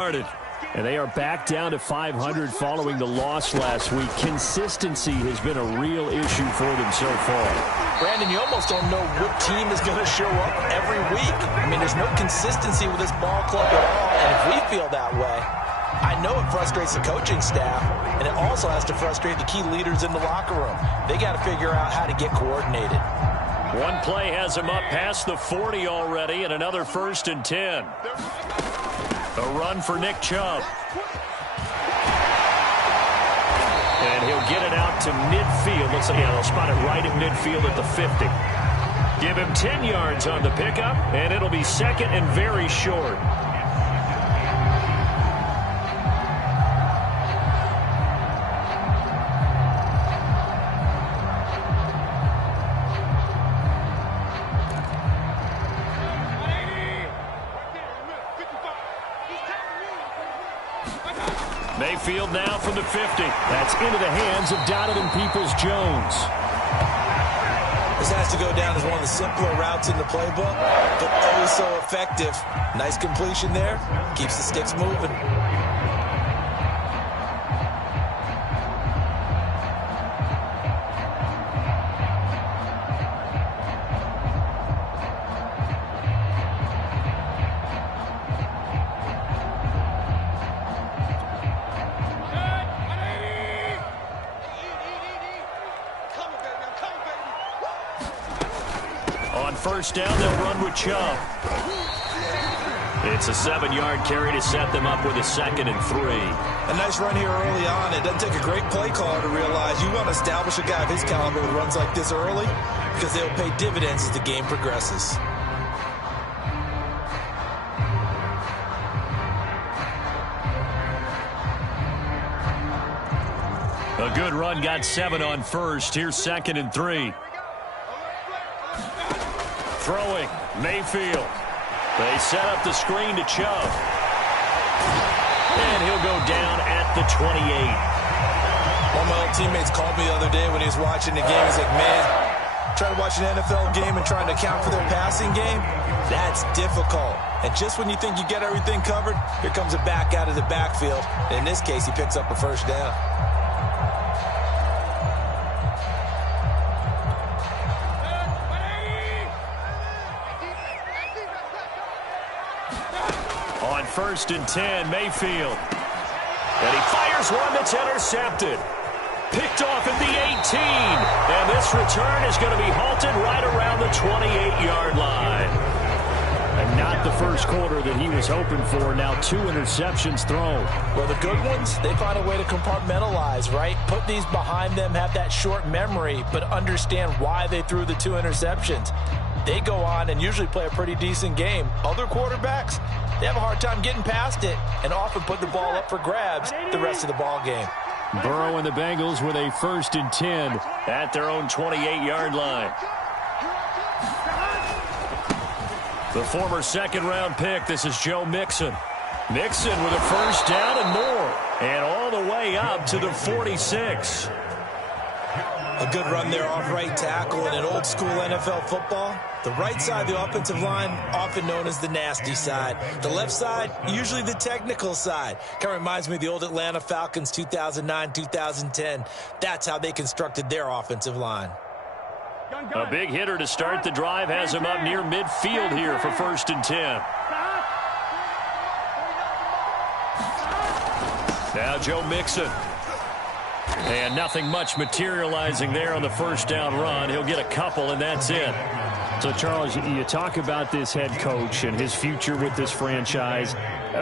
And they are back down to 500 following the loss last week. Consistency has been a real issue for them so far. Brandon, you almost don't know what team is going to show up every week. I mean, there's no consistency with this ball club at all. And if we feel that way, I know it frustrates the coaching staff, and it also has to frustrate the key leaders in the locker room. They got to figure out how to get coordinated. One play has him up past the 40 already, and another 1st and 10. A run for Nick Chubb. And he'll get it out to midfield. Looks like they'll spot it right at midfield at the 50. Give him 10 yards on the pickup, and it'll be 2nd and very short. Mayfield now from the 50. That's into the hands of Donovan Peoples-Jones. This has to go down as one of the simpler routes in the playbook, but always so effective. Nice completion there. Keeps the sticks moving. First down, they'll run with Chubb. It's a 7-yard carry to set them up with a 2nd and 3. A nice run here early on. It doesn't take a great play caller to realize you want to establish a guy of his caliber with runs like this early because they'll pay dividends as the game progresses. A good run, got 7 on first. Here's 2nd and 3. Throwing, Mayfield. They set up the screen to Chubb. And he'll go down at the 28. One of my old teammates called me the other day when he was watching the game. He's like, man, trying to watch an NFL game and trying to account for their passing game, that's difficult. And just when you think you get everything covered, here comes a back out of the backfield. And in this case, he picks up a 1st down. On 1st and 10, Mayfield. And he fires one that's intercepted. Picked off at the 18. And this return is going to be halted right around the 28-yard line. And not the first quarter that he was hoping for. Now 2 interceptions thrown. Well, the good ones, they find a way to compartmentalize, right? Put these behind them, have that short memory, but understand why they threw the 2 interceptions. They go on and usually play a pretty decent game. Other quarterbacks, they have a hard time getting past it and often put the ball up for grabs the rest of the ball game. Burrow and the Bengals with a 1st and 10 at their own 28-yard line. The former 2nd-round pick, this is Joe Mixon. Mixon with a 1st down and more. And all the way up to the 46. A good run there off right tackle in an old-school NFL football. The right side, the offensive line, often known as the nasty side. The left side, usually the technical side. Kind of reminds me of the old Atlanta Falcons 2009-2010. That's how they constructed their offensive line. A big hitter to start the drive has him up near midfield here for 1st and 10. Now Joe Mixon. And nothing much materializing there on the 1st down run. He'll get a couple, and that's it. So, Charles, you talk about this head coach and his future with this franchise.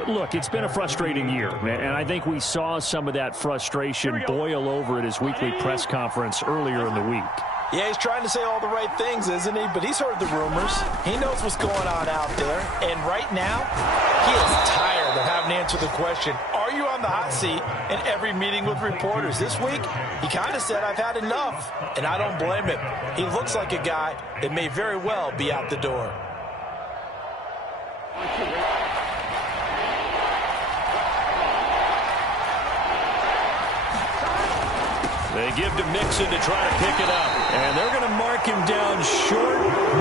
Look, it's been a frustrating year, and I think we saw some of that frustration boil over at his weekly press conference earlier in the week. Yeah, he's trying to say all the right things, isn't he? But he's heard the rumors. He knows what's going on out there. And right now, he is tired of having to answer the question, are you on the hot seat in every meeting with reporters? This week, he kind of said, I've had enough. And I don't blame him. He looks like a guy that may very well be out the door. They give to Mixon to try to pick it up. And they're going to mark him down short,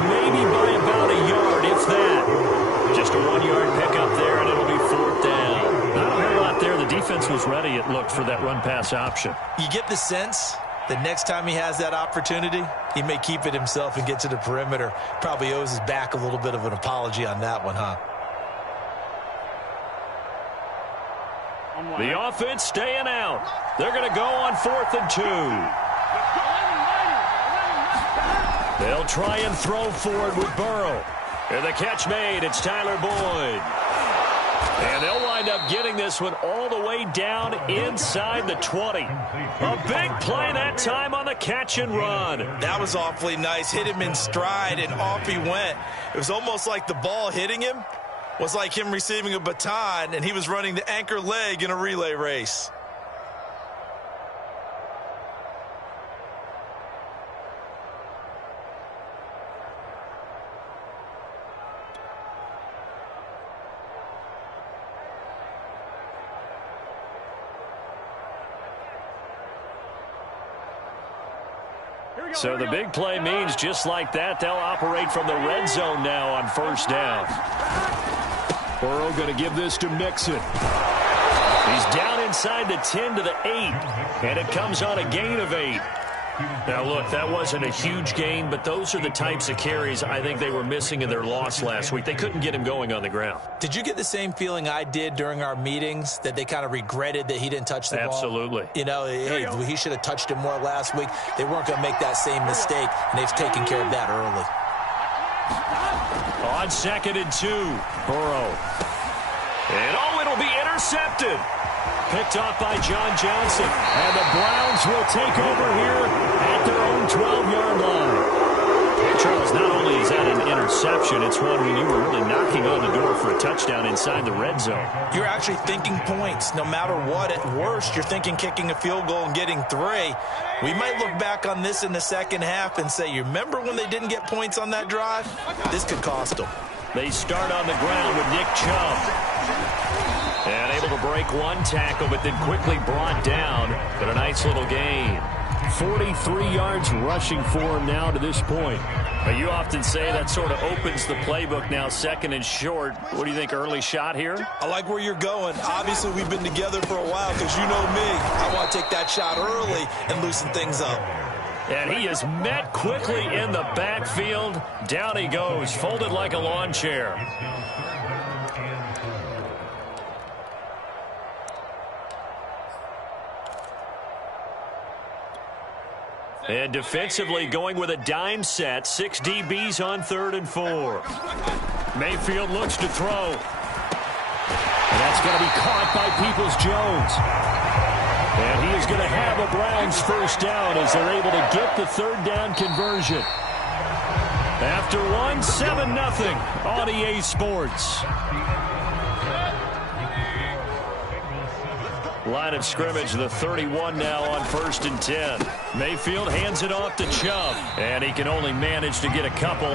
maybe by about a yard, if that. Just a 1-yard pickup there, and it'll be 4th down. defense was ready, it looked, for that run-pass option. You get the sense that next time he has that opportunity, he may keep it himself and get to the perimeter. Probably owes his back a little bit of an apology on that one, huh? The offense staying out. They're going to go on 4th and 2. They'll try and throw forward with Burrow. And the catch made. It's Tyler Boyd. And they'll wind up getting this one all the way down inside the 20. A big play that time on the catch and run. That was awfully nice. Hit him in stride, and off he went. It was almost like the ball hitting him was like him receiving a baton, and he was running the anchor leg in a relay race. So the big play means just like that, they'll operate from the red zone now on 1st down. Burrow going to give this to Mixon. He's down inside the 10 to the 8, and it comes on a gain of 8. Now, look, that wasn't a huge gain, but those are the types of carries I think they were missing in their loss last week. They couldn't get him going on the ground. Did you get the same feeling I did during our meetings, that they kind of regretted that he didn't touch the ball? Absolutely. You know, hey, he should have touched it more last week. They weren't going to make that same mistake, and they've taken care of that early. On 2nd and 2, Burrow. And, it'll be intercepted. Picked off by John Johnson. And the Browns will take over here at their own 12-yard line. Charles, not only is that an interception, it's one when you were really knocking on the door for a touchdown inside the red zone. You're actually thinking points. No matter what, at worst, you're thinking kicking a field goal and getting 3. We might look back on this in the second half and say, you remember when they didn't get points on that drive? This could cost them. They start on the ground with Nick Chubb. And able to break one tackle, but then quickly brought down. But a nice little gain. 43 yards rushing for him now to this point. But you often say that sort of opens the playbook now, 2nd and short. What do you think, early shot here? I like where you're going. Obviously, we've been together for a while because you know me. I want to take that shot early and loosen things up. And he is met quickly in the backfield. Down he goes, folded like a lawn chair. And defensively going with a dime set. 6 DBs on 3rd and 4. Mayfield looks to throw. And that's going to be caught by Peoples-Jones. And he is going to have a Browns 1st down as they're able to get the 3rd down conversion. After 7-0 on EA Sports. Line of scrimmage, the 31 now on 1st and 10. Mayfield hands it off to Chubb, and he can only manage to get a couple.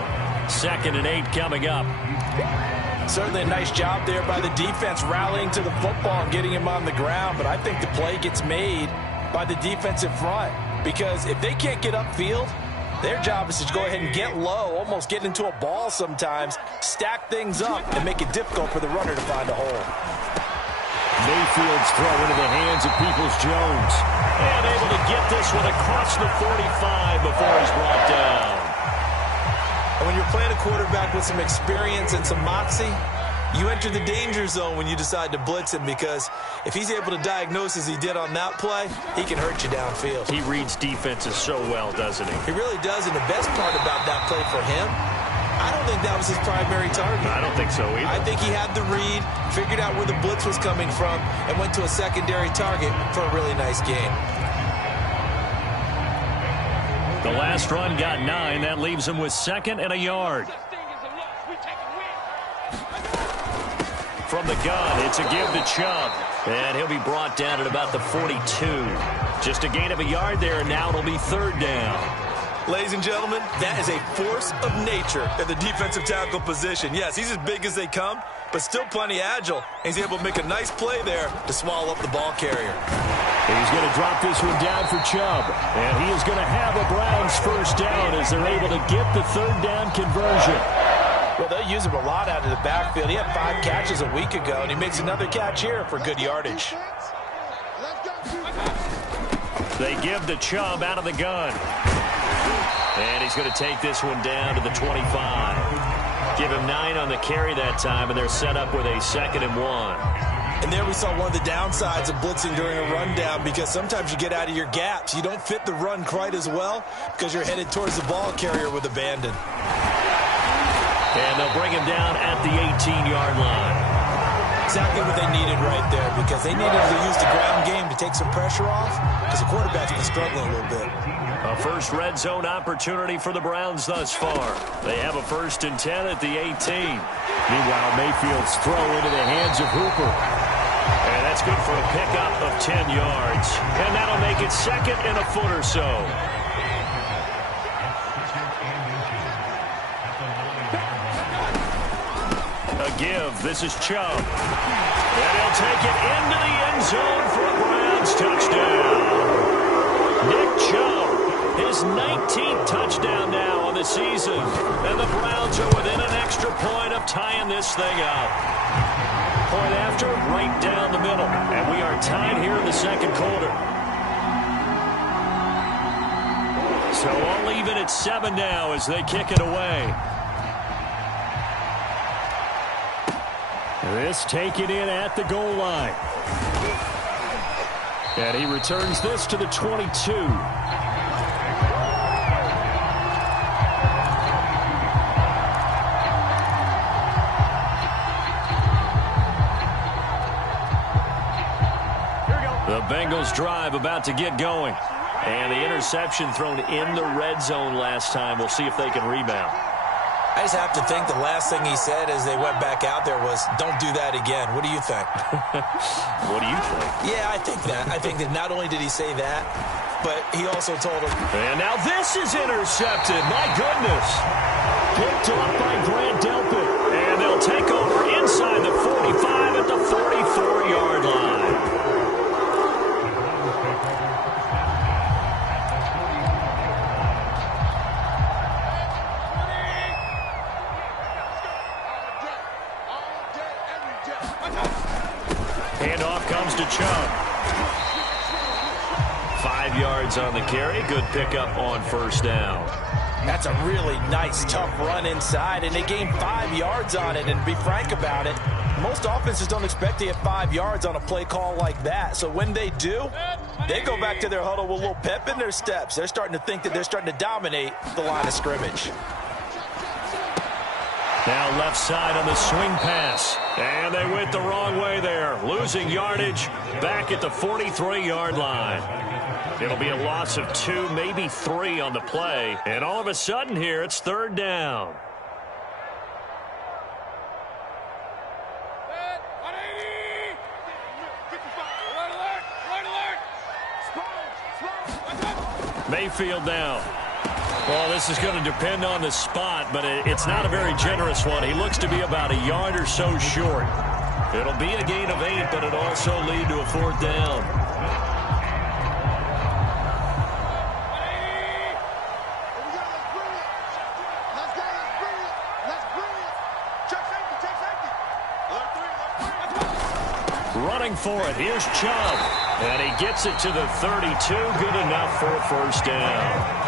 2nd and 8 coming up. Certainly a nice job there by the defense rallying to the football and getting him on the ground, but I think the play gets made by the defensive front, because if they can't get upfield, their job is to go ahead and get low, almost get into a ball sometimes, stack things up, and make it difficult for the runner to find a hole. Mayfield's throw into the hands of Peoples-Jones. And able to get this one across the 45 before he's brought down. And when you're playing a quarterback with some experience and some moxie, you enter the danger zone when you decide to blitz him, because if he's able to diagnose as he did on that play, he can hurt you downfield. He reads defenses so well, doesn't he? He really does, and the best part about that play for him, I don't think that was his primary target. I don't think so either. I think he had the read, figured out where the blitz was coming from, and went to a secondary target for a really nice gain. The last run got 9. That leaves him with 2nd and a yard. From the gun, it's a give to Chubb. And he'll be brought down at about the 42. Just a gain of a yard there, and now it'll be 3rd down. Ladies and gentlemen, that is a force of nature at the defensive tackle position. Yes, he's as big as they come, but still plenty agile. He's able to make a nice play there to swallow up the ball carrier. He's going to drop this one down for Chubb. And he is going to have a Browns 1st down as they're able to get the 3rd down conversion. Well, they'll use him a lot out of the backfield. He had 5 catches a week ago, and he makes another catch here for good yardage. They give to Chubb out of the gun. And he's going to take this one down to the 25. Give him 9 on the carry that time, and they're set up with a 2nd and 1. And there we saw one of the downsides of blitzing during a rundown, because sometimes you get out of your gaps. You don't fit the run quite as well because you're headed towards the ball carrier with abandon. And they'll bring him down at the 18-yard line. Exactly what they needed right there, because they needed to use the ground game to take some pressure off, because the quarterback's been struggling a little bit. A first red zone opportunity for the Browns thus far. They have a 1st and 10 at the 18. Meanwhile, Mayfield's throw into the hands of Hooper. And that's good for a pickup of 10 yards. And that'll make it 2nd and a foot or so. A give. This is Chubb. And he'll take it into the end zone for a Browns touchdown. Nick Chubb, his 19th touchdown now on the season. And the Browns are within an extra point of tying this thing up. Point after, right down the middle. And we are tied here in the 2nd quarter. So all even at 7 now as they kick it away. This taken in at the goal line. And he returns this to the 22. The Bengals drive about to get going. And the interception thrown in the red zone last time. We'll see if they can rebound. I just have to think the last thing he said as they went back out there was, don't do that again. What do you think? What do you think? Yeah, I think that. I think that not only did he say that, but he also told him. And now this is intercepted. My goodness. Picked off by Grant Delpit. And they'll take over inside the 45 at the 44-yard line. Handoff comes to Chubb. 5 yards on the carry. Good pickup on 1st down. That's a really nice, tough run inside, and they gained 5 yards on it. And to be frank about it, most offenses don't expect to get 5 yards on a play call like that. So when they do, they go back to their huddle with a little pep in their steps. They're starting to think that they're starting to dominate the line of scrimmage. Now left side on the swing pass. And they went the wrong way there. Losing yardage back at the 43-yard line. It'll be a loss of 2, maybe 3 on the play. And all of a sudden here, it's 3rd down. Mayfield now. Well, this is going to depend on the spot, but it's not a very generous one. He looks to be about a yard or so short. It'll be a gain of 8, but it'll also lead to a 4th down. Running for it. Here's Chubb. And he gets it to the 32. Good enough for a 1st down.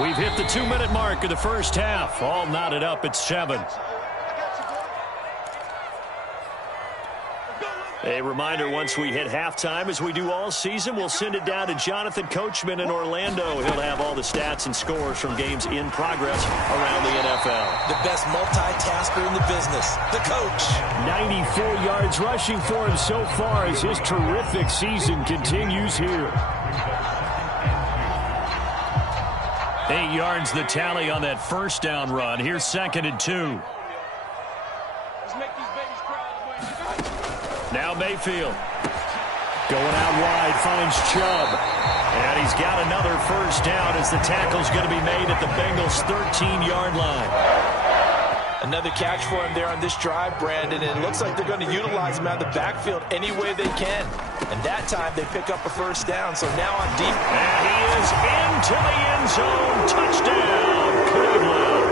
We've hit the 2-minute mark of the 1st half. All knotted up at 7. A reminder, once we hit halftime, as we do all season, we'll send it down to Jonathan Coachman in Orlando. He'll have all the stats and scores from games in progress around the NFL. The best multitasker in the business, the coach. 94 yards rushing for him so far as his terrific season continues here. 8 yards the tally on that 1st down run. Here's 2nd and 2. Now Mayfield. Going out wide, finds Chubb. And he's got another 1st down as the tackle's going to be made at the Bengals' 13-yard line. Another catch for him there on this drive, Brandon, and it looks like they're going to utilize him out of the backfield any way they can. And that time they pick up a 1st down, so now on deep. And he is into the end zone. Touchdown, Cleveland.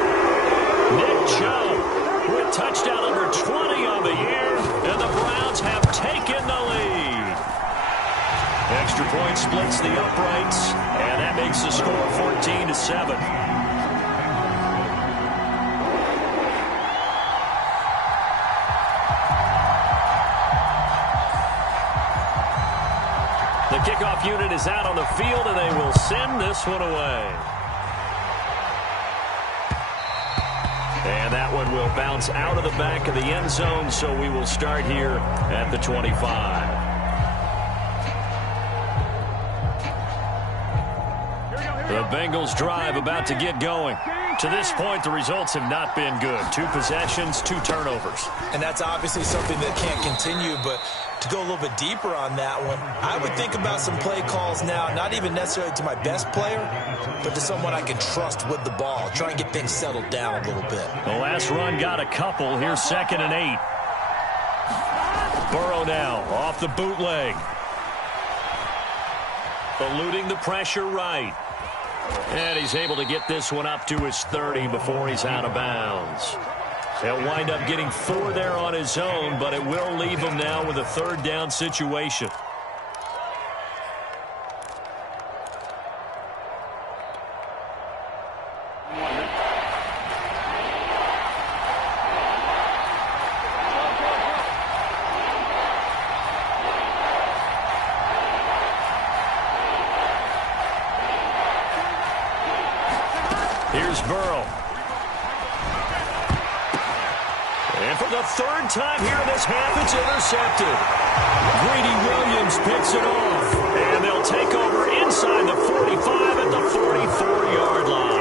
7. The kickoff unit is out on the field, and they will send this one away. And that one will bounce out of the back of the end zone, so we will start here at the 25. The Bengals drive about to get going. To this point, the results have not been good. 2 possessions, 2 turnovers. And that's obviously something that can't continue, but to go a little bit deeper on that one, I would think about some play calls now, not even necessarily to my best player, but to someone I can trust with the ball. Try and get things settled down a little bit. The last run got a couple. Here's 2nd and 8. Burrow now off the bootleg. Eluding the pressure right. And he's able to get this one up to his 30 before he's out of bounds. He'll wind up getting 4 there on his own, but it will leave him now with a 3rd down situation. Here's Burrow. And for the 3rd time here in this half, it's intercepted. Greedy Williams picks it off. And they'll take over inside the 45 at the 44-yard line.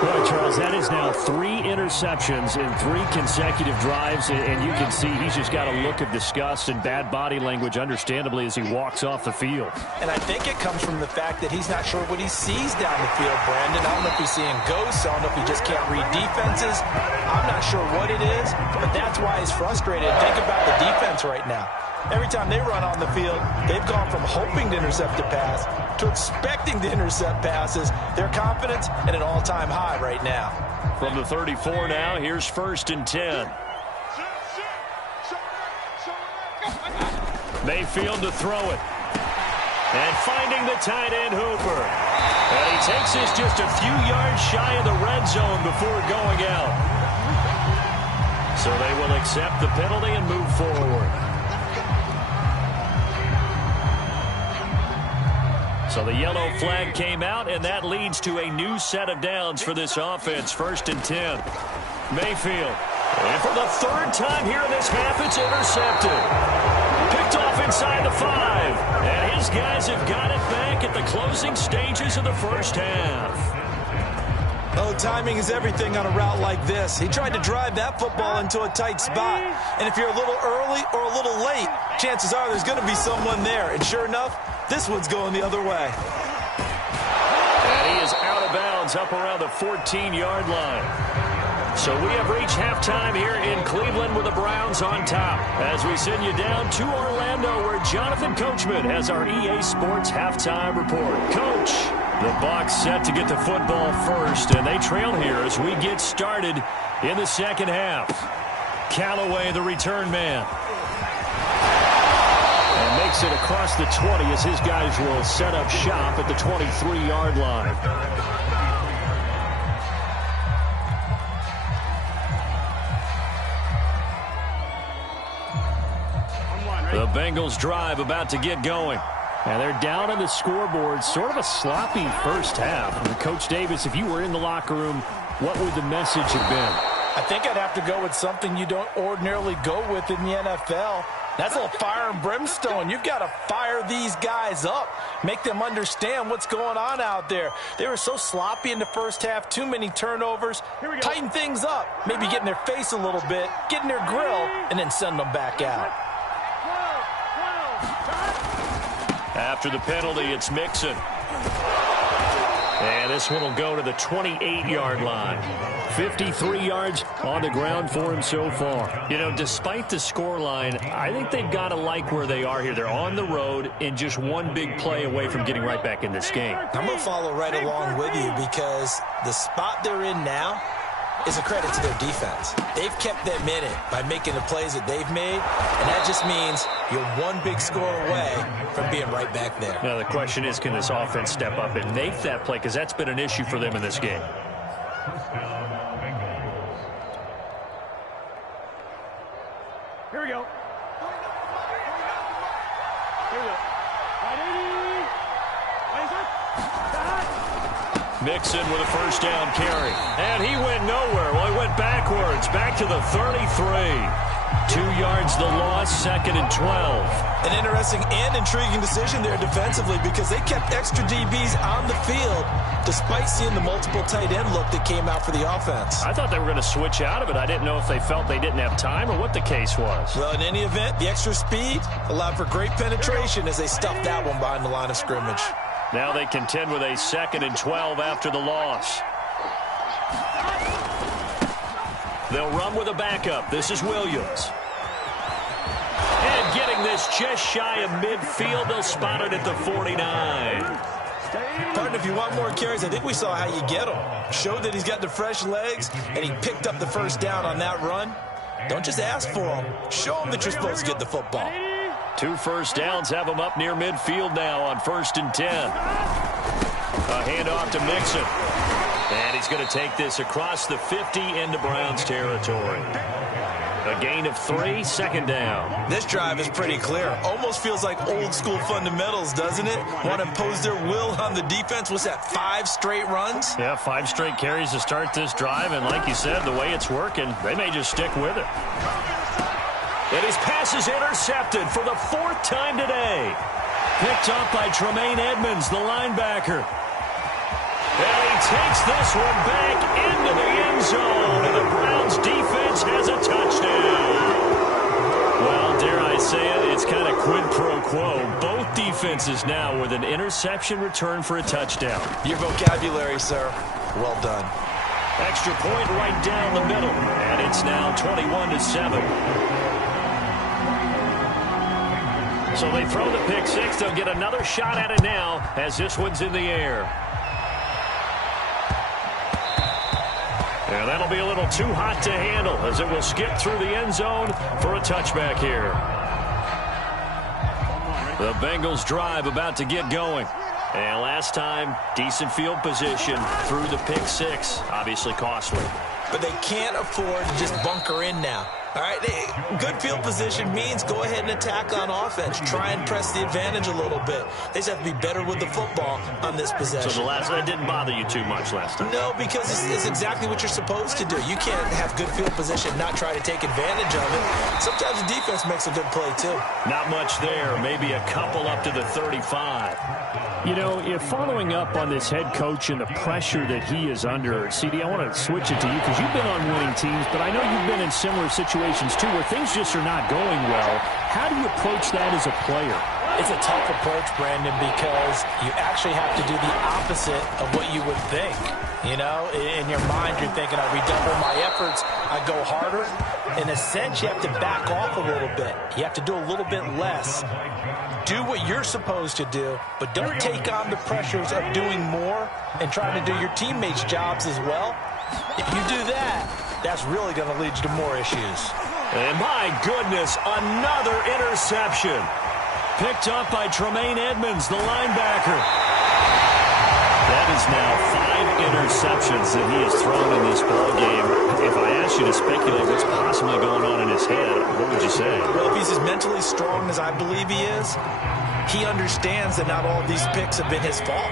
Boy, Charles, that is now 3 interceptions in 3 consecutive drives, and you can see he's just got a look of disgust and bad body language, understandably, as he walks off the field. And I think it comes from the fact that he's not sure what he sees down the field, Brandon. I don't know if he's seeing ghosts. I don't know if he just can't read defenses. I'm not sure what it is, but that's why he's frustrated. Think about the defense right now. Every time they run on the field, they've gone from hoping to intercept a pass to expecting to intercept passes. Their confidence at an all-time high right now. From the 34 now, here's 1st and 10. Mayfield to throw it. And finding the tight end Hooper. And he takes this just a few yards shy of the red zone before going out. So they will accept the penalty and move forward. So the yellow flag came out, and that leads to a new set of downs for this offense. 1st and 10. Mayfield. And for the 3rd time here in this half, it's intercepted. Picked off inside the 5. And his guys have got it back at the closing stages of the first half. Oh, timing is everything on a route like this. He tried to drive that football into a tight spot. And if you're a little early or a little late, chances are there's going to be someone there. And sure enough, this one's going the other way. And he is out of bounds up around the 14-yard line. So we have reached halftime here in Cleveland with the Browns on top. As we send you down to Orlando, where Jonathan Coachman has our EA Sports halftime report. Coach, the Bucs set to get the football first, and they trail here as we get started in the 2nd half. Callaway, the return man. And makes it across the 20 as his guys will set up shop at the 23-yard line. The Bengals drive about to get going. And they're down on the scoreboard. Sort of a sloppy first half. And Coach Davis, if you were in the locker room, what would the message have been? I think I'd have to go with something you don't ordinarily go with in the NFL. That's a little fire and brimstone. You've got to fire these guys up. Make them understand what's going on out there. They were so sloppy in the first half. Too many turnovers. Tighten things up. Maybe get in their face a little bit. Get in their grill. And then send them back out. After the penalty, it's Mixon. And this one will go to the 28-yard line. 53 yards on the ground for him so far. You know, despite the scoreline, I think they've got to like where they are here. They're on the road and just one big play away from getting right back in this game. I'm going to follow right along with you because the spot they're in now is a credit to their defense. They've kept them in it by making the plays that they've made, and that just means You're one big score away from being right back there. Now, the question is, can this offense step up and make that play? Because that's been an issue for them in this game. Here we go. Mixon with a first down carry. And he went nowhere. Well, he went backwards, back to the 33. 2 yards the loss, 2nd and 12. An interesting and intriguing decision there defensively because they kept extra DBs on the field despite seeing the multiple tight end look that came out for the offense. I thought they were going to switch out of it. I didn't know if they felt they didn't have time or what the case was. Well, in any event, the extra speed allowed for great penetration as they stuffed that one behind the line of scrimmage. Now they contend with a 2nd and 12 after the loss. They'll run with a backup. This is Williams. And getting this just shy of midfield, they'll spot it at the 49. Pardon, if you want more carries, I think we saw how you get him. Showed that he's got the fresh legs, and he picked up the first down on that run. Don't just ask for him. Show him that you're supposed to get the football. 2 first downs have him up near midfield now on 1st and 10. A handoff to Mixon. And he's going to take this across the 50 into Browns territory. A gain of 3, 2nd down. This drive is pretty clear. Almost feels like old school fundamentals, doesn't it? Want to impose their will on the defense. What's that, 5 straight runs? Yeah, 5 straight carries to start this drive. And like you said, the way it's working, they may just stick with it. And his pass is intercepted for the 4th time today. Picked up by Tremaine Edmonds, the linebacker. And he takes this one back into the end zone, and the Browns defense has a touchdown. Well, dare I say it, it's kind of quid pro quo. Both defenses now with an interception return for a touchdown. Your vocabulary, sir. Well done. Extra point right down the middle, and it's now 21-7. So they throw the pick 6. They'll get another shot at it now as this one's in the air. And that'll be a little too hot to handle as it will skip through the end zone for a touchback here. The Bengals drive about to get going. And last time, decent field position through the pick 6. Obviously costly. But they can't afford to just bunker in now. All right, good field position means go ahead and attack on offense. Try and press the advantage a little bit. They just have to be better with the football on this possession. So that didn't bother you too much last time? No, because it's exactly what you're supposed to do. You can't have good field position, not try to take advantage of it. Sometimes the defense makes a good play, too. Not much there. Maybe a couple up to the 35. You know, if following up on this head coach and the pressure that he is under, CD, I want to switch it to you because you've been on winning teams, but I know you've been in similar situations too where things just are not going well. How do you approach that as a player? It's a tough approach, Brandon, because you actually have to do the opposite of what you would think. You know, in your mind, you're thinking, I redouble my efforts, I go harder. In a sense, you have to back off a little bit. You have to do a little bit less. Do what you're supposed to do, but don't take on the pressures of doing more and trying to do your teammates' jobs as well. If you do that, that's really going to lead you to more issues. And my goodness, another interception. Picked up by Tremaine Edmonds, the linebacker. That is now 5 interceptions that he has thrown in this ballgame. If I asked you to speculate what's possibly going on in his head, what would you say? Well, if he's as mentally strong as I believe he is, he understands that not all of these picks have been his fault.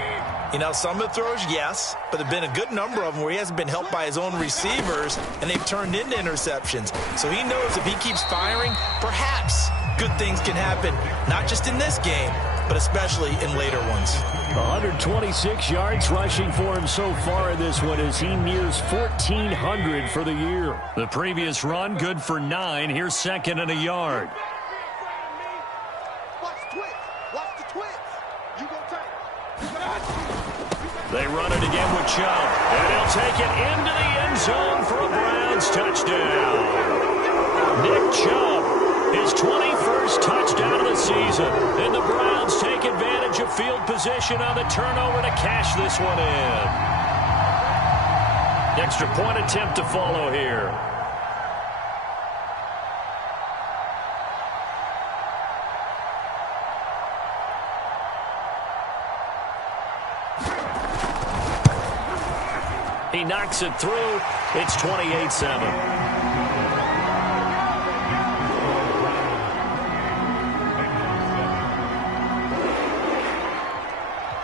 You know, some of the throws, yes, but there have been a good number of them where he hasn't been helped by his own receivers, and they've turned into interceptions. So he knows if he keeps firing, perhaps good things can happen, not just in this game, but especially in later ones. 126 yards rushing for him so far in this one as he nears 1,400 for the year. The previous run, good for 9. Here's 2nd and a yard. They run it again with Chubb, and he'll take it into the end zone for a Browns touchdown. Nick Chubb, his 21st touchdown of the season, and the Browns take advantage of field position on the turnover to cash this one in. Extra point attempt to follow here. He knocks it through. It's 28-7.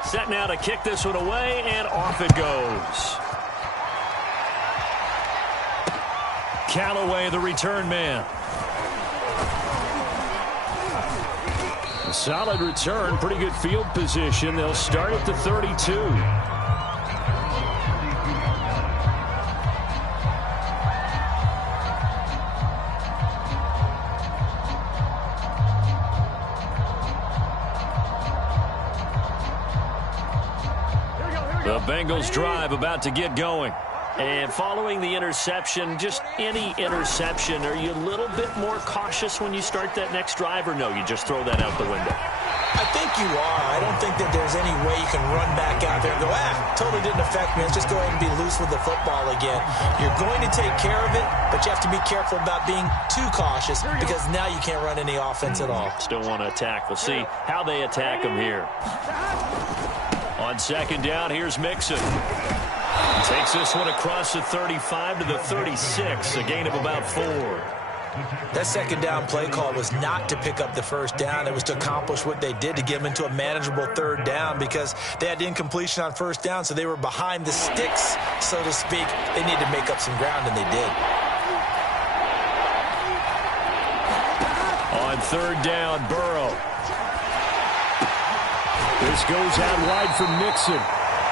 Set now to kick this one away, and off it goes. Callaway, the return man. A solid return, pretty good field position. They'll start at the 32. The Bengals drive about to get going. And following the interception, just any interception, are you a little bit more cautious when you start that next drive, or no, you just throw that out the window? I think you are. I don't think that there's any way you can run back out there and go, totally didn't affect me. Let's just go ahead and be loose with the football again. You're going to take care of it, but you have to be careful about being too cautious because now you can't run any offense at all. Still want to attack. We'll see how they attack them here. On second down, here's Mixon. Takes this one across the 35 to the 36, a gain of about 4. That second down play call was not to pick up the first down. It was to accomplish what they did, to get them into a manageable third down, because they had incompletion on first down, so they were behind the sticks, so to speak. They needed to make up some ground, and they did. On third down, Burrow. This goes out wide for Mixon.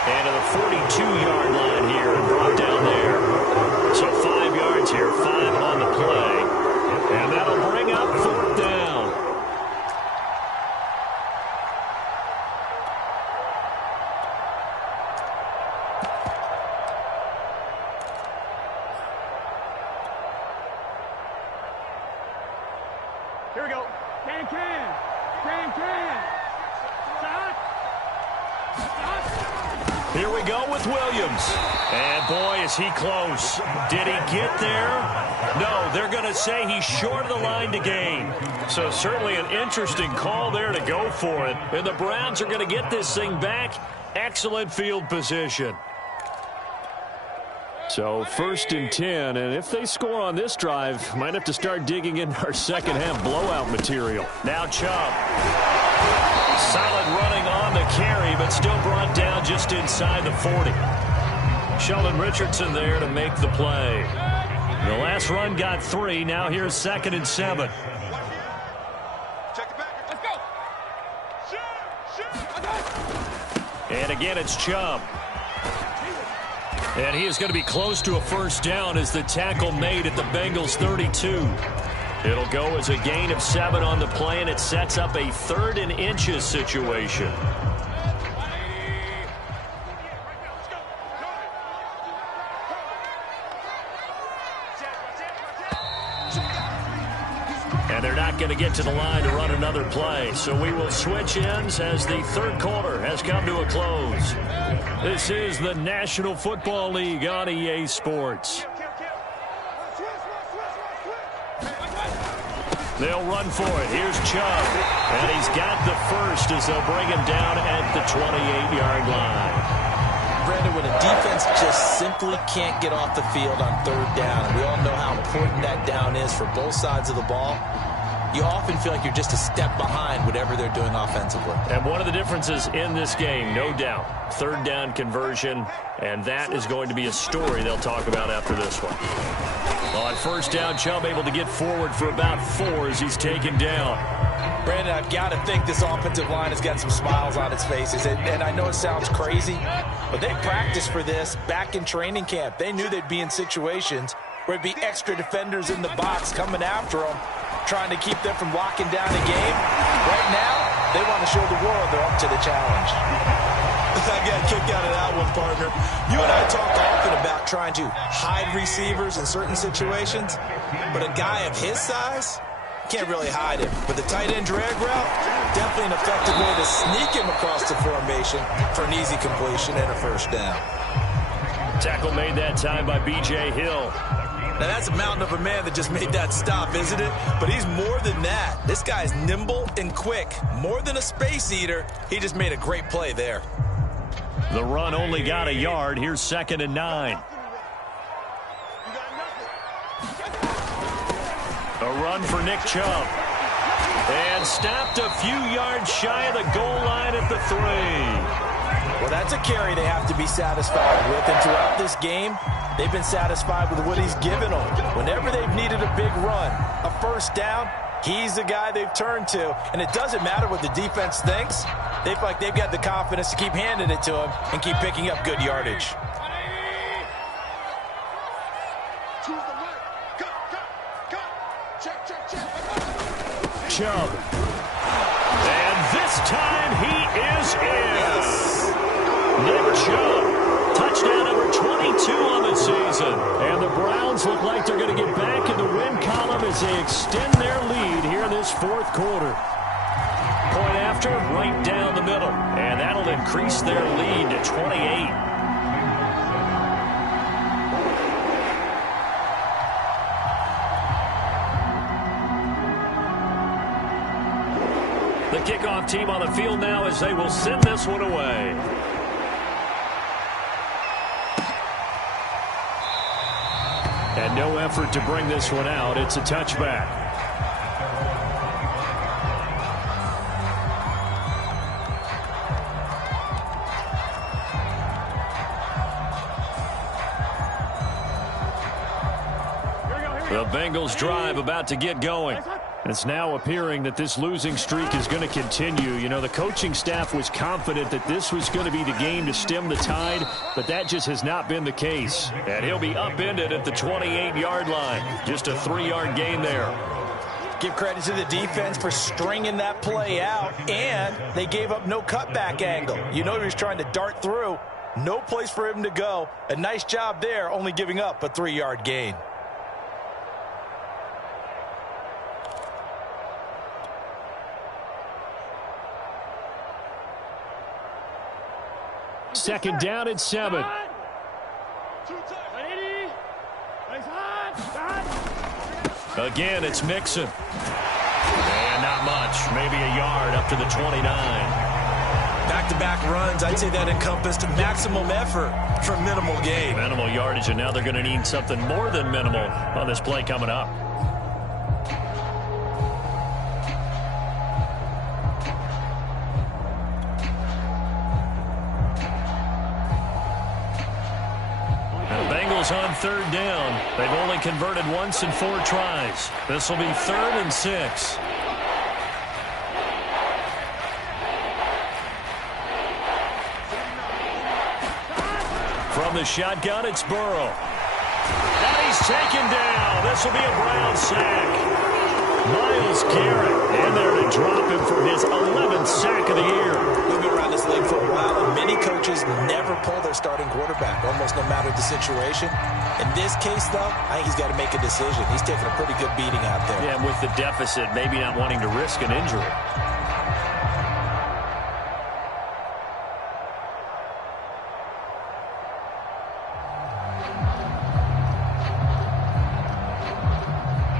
And to the 42-yard line here and brought down there. So 5 yards here, 5 on the play. And that'll bring up fourth down. Here we go. Can. Here we go with Williams. And boy, is he close. Did he get there? No, they're going to say he's short of the line to gain. So certainly an interesting call there to go for it. And the Browns are going to get this thing back. Excellent field position. So 1st and 10, and if they score on this drive, might have to start digging in our second half blowout material. Now Chubb. Solid running on the carry, but still brought down just inside the 40. Sheldon Richardson there to make the play. The last run got 3. Now here's 2nd and 7. Check it back. Let's go. Shoot. And again, it's Chubb. And he is going to be close to a first down as the tackle made at the Bengals 32. It'll go as a gain of 7 on the play, and it sets up a 3rd and inches situation. And they're not going to get to the line to run another play. So we will switch ends as the third quarter has come to a close. This is the National Football League on EA Sports. They'll run for it. Here's Chubb. And he's got the first as they'll bring him down at the 28-yard line. Brandon, when a defense just simply can't get off the field on third down, and we all know how important that down is for both sides of the ball, you often feel like you're just a step behind whatever they're doing offensively. And one of the differences in this game, no doubt, third down conversion, and that is going to be a story they'll talk about after this one. On first down, Chubb able to get forward for about 4 as he's taken down. Brandon, I've got to think this offensive line has got some smiles on its faces. And I know it sounds crazy, but they practiced for this back in training camp. They knew they'd be in situations where it'd be extra defenders in the box coming after them, trying to keep them from locking down a game. Right now, they want to show the world they're up to the challenge. I got a kick out of that one, partner. You and I talk often about trying to hide receivers in certain situations, but a guy of his size can't really hide him. But the tight end drag route, definitely an effective way to sneak him across the formation for an easy completion and a first down. Tackle made that time by B.J. Hill. Now, that's a mountain of a man that just made that stop, isn't it? But he's more than that. This guy's nimble and quick. More than a space eater, he just made a great play there. The run only got a yard. Here's 2nd and 9. A run for Nick Chubb. And stopped a few yards shy of the goal line at the 3. Well, that's a carry they have to be satisfied with. And throughout this game, they've been satisfied with what he's given them. Whenever they've needed a big run, a first down, he's the guy they've turned to. And it doesn't matter what the defense thinks. They feel like they've got the confidence to keep handing it to him and keep picking up good yardage. Chubb. And this time he is in. Nick Chubb. Touchdown number 22 on the season. And the Browns look like they're going to get back in the win column as they extend their lead here in this 4th quarter. Point after, right down the middle. And that'll increase their lead to 28. The kickoff team on the field now as they will send this one away. And no effort to bring this one out. It's a touchback. The Bengals drive about to get going. It's now appearing that this losing streak is going to continue. You know, the coaching staff was confident that this was going to be the game to stem the tide, but that just has not been the case. And he'll be upended at the 28-yard line. Just a 3-yard gain there. Give credit to the defense for stringing that play out, and they gave up no cutback angle. You know he was trying to dart through. No place for him to go. A nice job there, only giving up a 3-yard gain. Second down at 7. Again, it's Mixon. And not much. Maybe a yard up to the 29. Back-to-back runs, I'd say that encompassed maximum effort for minimal gain. Minimal yardage, and now they're going to need something more than minimal on this play coming up. On 3rd down. They've only converted once in 4 tries. This will be 3rd and 6. From the shotgun, it's Burrow. And he's taken down. This will be a Brown sack. Myles Garrett in there to drop him for his 11th sack of the year. We've been around this league for a while, and many coaches never pull their starting quarterback, almost no matter the situation. In this case, though, I think he's got to make a decision. He's taking a pretty good beating out there. Yeah, with the deficit, maybe not wanting to risk an injury.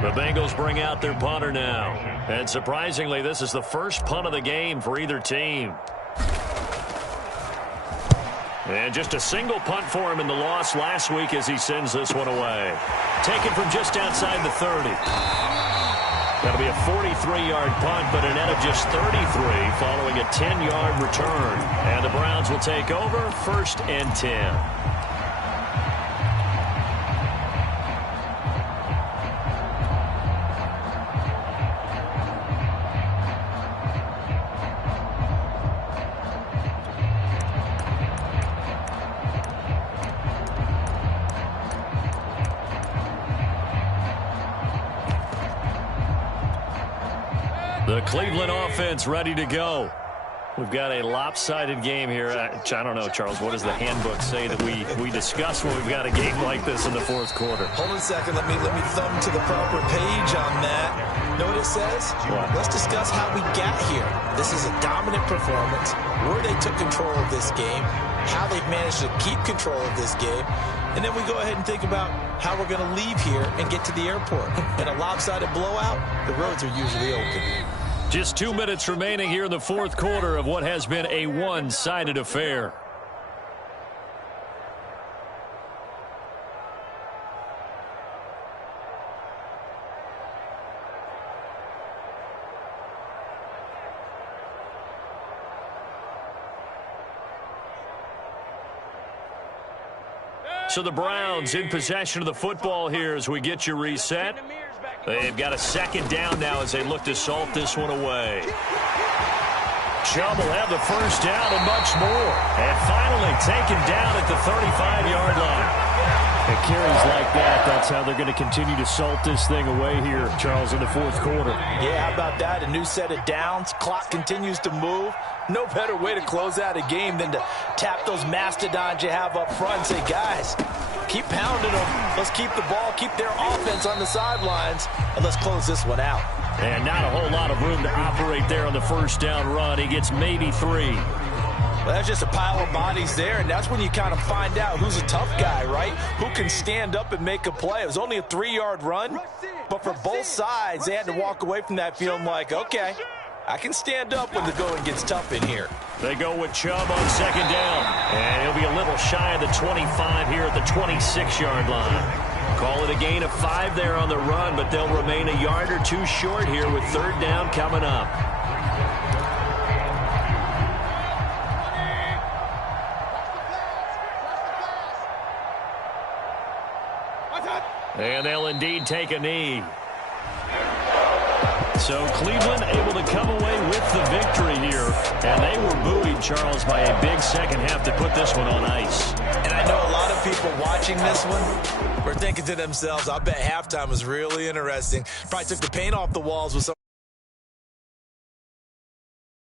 The Bengals bring out their punter now. And surprisingly, this is the first punt of the game for either team. And just a single punt for him in the loss last week as he sends this one away. Taken from just outside the 30. That'll be a 43-yard punt, but a net of just 33 following a 10-yard return. And the Browns will take over 1st and 10. The Cleveland offense ready to go. We've got a lopsided game here. I don't know, Charles, what does the handbook say that we discuss when we've got a game like this in the 4th quarter? Hold on a second. Let me thumb to the proper page on that. Know what it says? What? Let's discuss how we got here. This is a dominant performance, where they took control of this game, how they've managed to keep control of this game, and then we go ahead and think about how we're going to leave here and get to the airport. In a lopsided blowout, the roads are usually open. Just 2 minutes remaining here in the 4th quarter of what has been a one-sided affair. So the Browns in possession of the football here as we get you reset. They've got a second down now as they look to salt this one away. Chubb will have the first down and much more. And finally taken down at the 35-yard line. It carries like that. That's how they're going to continue to salt this thing away here, Charles, in the fourth quarter. Yeah, how about that? A new set of downs. Clock continues to move. No better way to close out a game than to tap those mastodons you have up front and say, guys, keep pounding them. Let's keep the ball, keep their offense on the sidelines, and let's close this one out. And not a whole lot of room to operate there on the first down run. He gets maybe 3. Well, that's just a pile of bodies there, and that's when you kind of find out who's a tough guy, right? Who can stand up and make a play. It was only a 3-yard run, but for both sides, they had to walk away from that feeling like, okay, I can stand up when the going gets tough in here. They go with Chubb on second down, and he'll be a little shy of the 25 here at the 26-yard line. Call it a gain of 5 there on the run, but they'll remain a yard or 2 short here with third down coming up. And they'll indeed take a knee. So Cleveland able to come away with the victory here. And they were buoyed, Charles, by a big second half to put this one on ice. And I know a lot of people watching this one were thinking to themselves, I bet halftime was really interesting. Probably took the paint off the walls with some